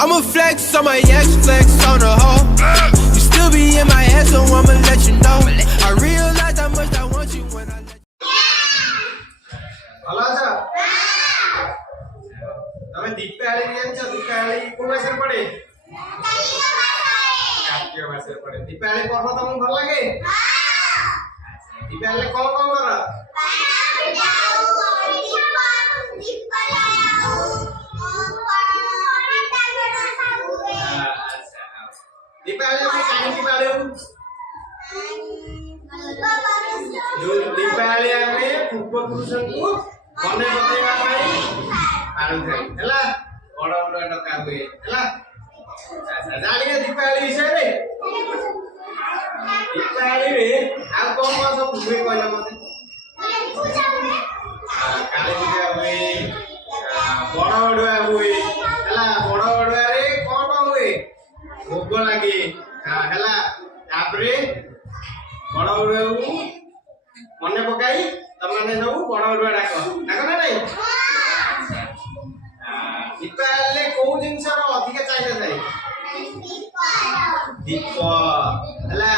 I'ma flex on my ex, flex on the hoe. You still be in my head, so I'ma let you know. I realize how much I want you when I let you. ভালো আছো? তুমি দীপাবলি জানছো? দীপাবলি কোন মাসের পড়ে? কার্তিক মাসের পড়ে। দীপাবলি পর্ব তোমার ভালো লাগে? দীপাবলি কোন কোন করো? दीपावली में काहे की बारे जो दीपावली में पूर्व पुरुषों को मने बतेवा पाई आरु थे हला बड़ बड़ डका हुए हला अच्छा जानी के दीपावली विषय रे दीपावली रे आ कौन कौन सब हुए कहला मते काली पूजा हुए बड़ बड़ुआ हुए हला बड़ बड़ुआ रे कौन कौन हुए भोग लगे है तापरे बड़ बड़ुआ मन पकाई तुमने सब बड़ बड़ुआ डाक डाक ना नहीं दीपावली कौ जिनस अधिक चाहिए थाए दीप है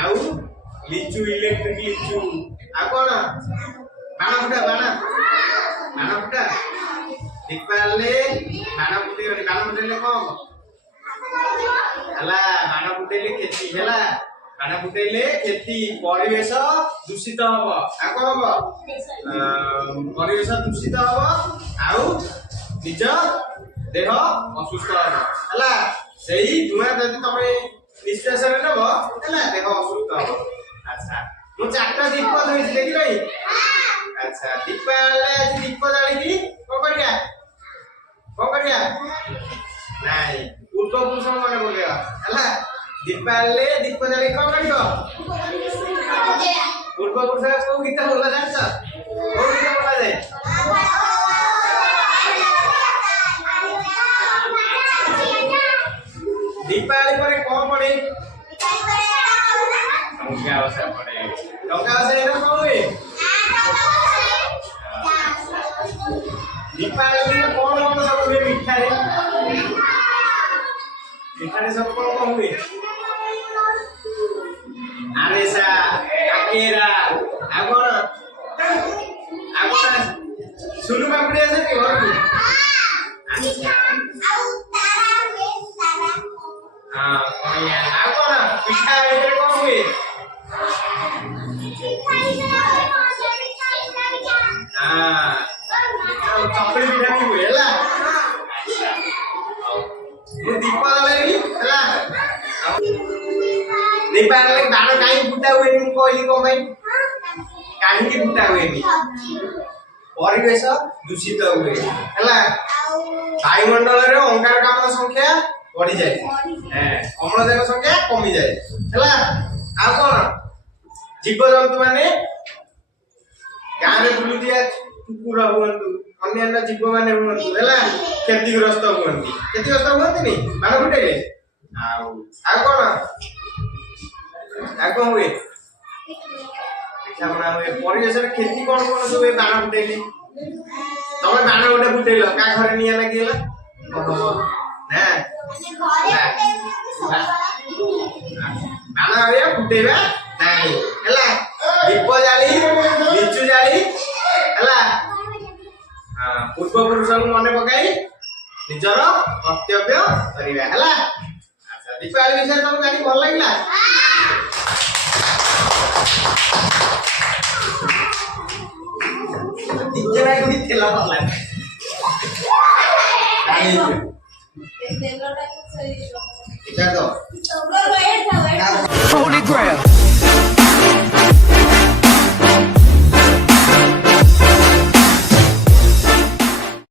आउ लिचु इलेक्ट्रिक लिचु आ कौन बाण फुटा बाण फुटा दीपावली बाण फुटे कौन हला बाण फुटेले खेती हला बाण फुटेले खेती परिवेश दूषित हबो आ को हबो परिवेश दूषित हबो आउ निज देह असुस्थ हबो हला सेही धुआं जदि तमे निश्वास रे नबो हला देह असुस्थ हबो अच्छा मु चारटा दीप धोइछि देखि भाई अच्छा दीप आज दीप जाली की को करिया नहीं पूर्व पुरुष मन बोलिया है दीपावली दीप जाली कौन करियो पूर्व पुरुष को गीत बोला जानछ को गीत बोला जाए दीपावली पर कौन पड़े डंगा बसा पड़े डंगा बसा एरा कौन हुए दीपावली में कौन कौन सब हुए मिठाई मिठाई सब कौन हुए आरेसा काकेरा आगोन सुनु पापड़ी আছে কি ঘর কি हां कहिया आगोन पिठा ভিতরে কোন हुए हां चपड़ी पिठा की हुए हला दीपावली है दीपावली बाण कहीं फुटा हुए नहीं कहली कौन भाई कहीं की फुटा हुए नहीं परिवेश दूषित हुए है वायुमंडल रे अंगारकाम्ल संख्या बढ़ी जाए अम्लजान संख्या कमी जाए है आ कौन जीव जंतु माने गाँव में बुलू दिया कुकुर हुअंतु अन्य जीव माने हुअंतु है क्षतिग्रस्त हुअंती नहीं बाण फुटेले आ कौन आगो हुए पिठापଣା हुए परिवेश खेती कौन कौन सब बाण फुटेली तमे बाण गोटे फुटेल का घरे निया लागिला ना बाण आया फुटेबा नाही हला दीप जाली लिचु जाली हला पूर्व पुरुष मन पकाई निजर कर्तव्य करिबा हला अच्छा दीपावली विषय तुम जानी भल लागिला DJ भाई को खेला भल लागे तेलटा सही